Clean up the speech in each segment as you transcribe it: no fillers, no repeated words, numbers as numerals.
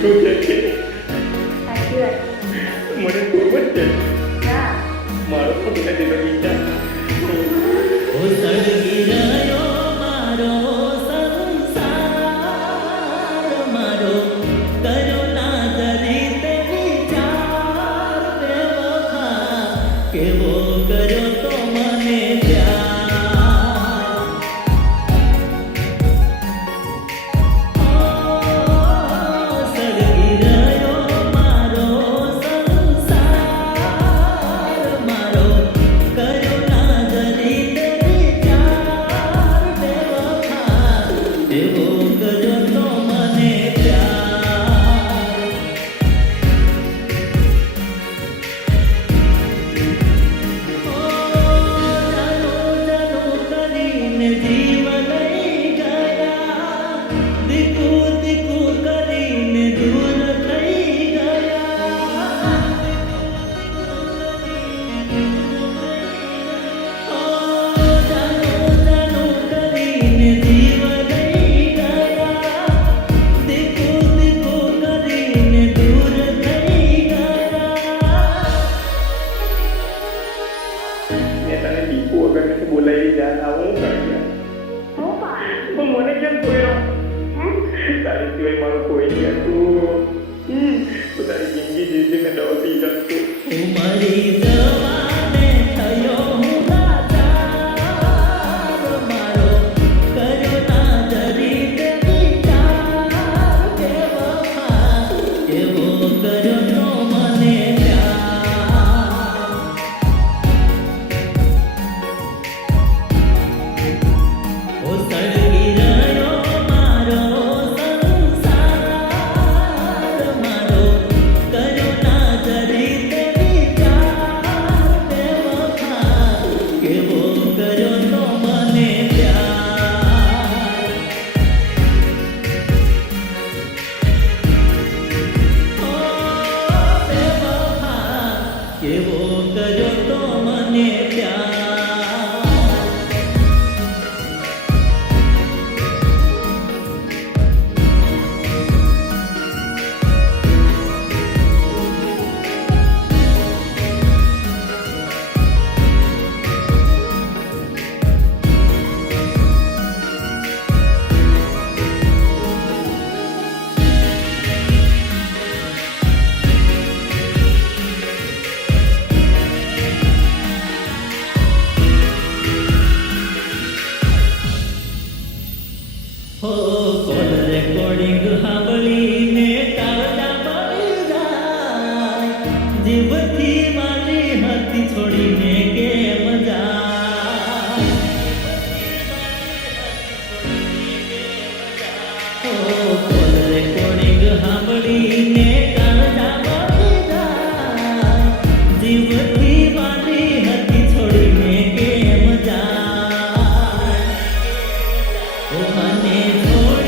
જૂઠું છે કે સાચી વાત. મને પૂર્વ જ છે હા. મારો પગલા જેલો વિચાર ઓ સળગી રહ્યો મારો સંસાર મારો કર્યો ના જરીતે વિચાર બેવફા કેવો કર્યો તો મને પ્યાર ઓ સળગી રહ્યો મારો સંસાર મારો કર્યો ના જરીતે વિચાર બેવફા કેવો કર્યો તો મને પ્યાર જાનો જાનો કરીને જીવ લઈ ગયા દીકુ દીકુ કરીને દૂર થઈ ગયા જાનો જાનો કરીને જીવ લઈ ગયા દીકુ દીકુ કરીને દૂર થઈ ગયા મેં તને દીપુ વગર નથી બોલાવી જા આવું હું કરી ગયા તો પણ. પણ મને કેમ કોઈનો હે? તારી સિવાય મારું કોઈ નહીં હતું હમ. તો તારી જિંદગી જીવતી મેં દવા પી શકતું ઉમરી જવાને થયો હું લાચાર મારો કર્યો ના જરીતે વિચાર બેવફા કેવો કર્યો તો મને પ્યાર ઓ સળગી રહ્યો મારો સંસાર મારો કર્યો ના જરીતે વિચાર બેવફા કેવો કર્યો તો મને પ્યાર ઓ બેવફા કેવો કર્યો તો મને પ્યાર હો કોલ રેકોર્ડિંગ સાંભળીને કાવડા પડી જાય જીવથી મારી હતી છોડીને કેમ જાય હો કોલ રેકોર્ડિંગ સાંભળીને કાવડા પડી જાય જીવથી મારી હતી છોડીને કેમ જાય ઓ મને છોડ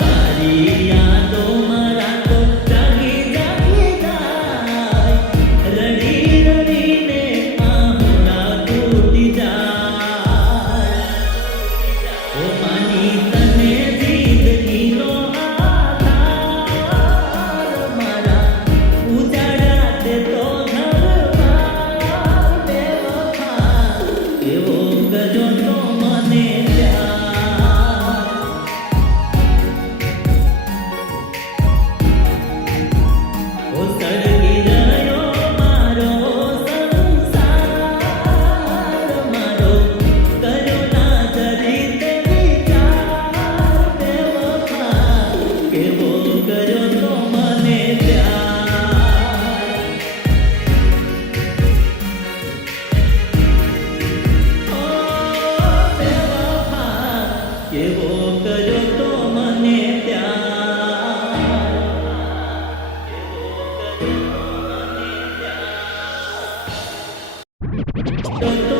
તારી યાદોમાં રાતો જાગી જાગી જાય રડી રડીને આહુડા તૂટી જાય ઓ માની તને જિંદગીનો આધાર મારા ઉજાડા તે તો ઘરમાં બેવફા એવો ગજો તો મને પ્યાર ઓ સળગી રહ્યો મારો સંસાર મારો કર્યો ના જરી તે વિચાર બેવફા કેવો કર્યો તો મને પ્યાર ઓ બેવફા કેવો કર્યો તો મને પ્યાર તો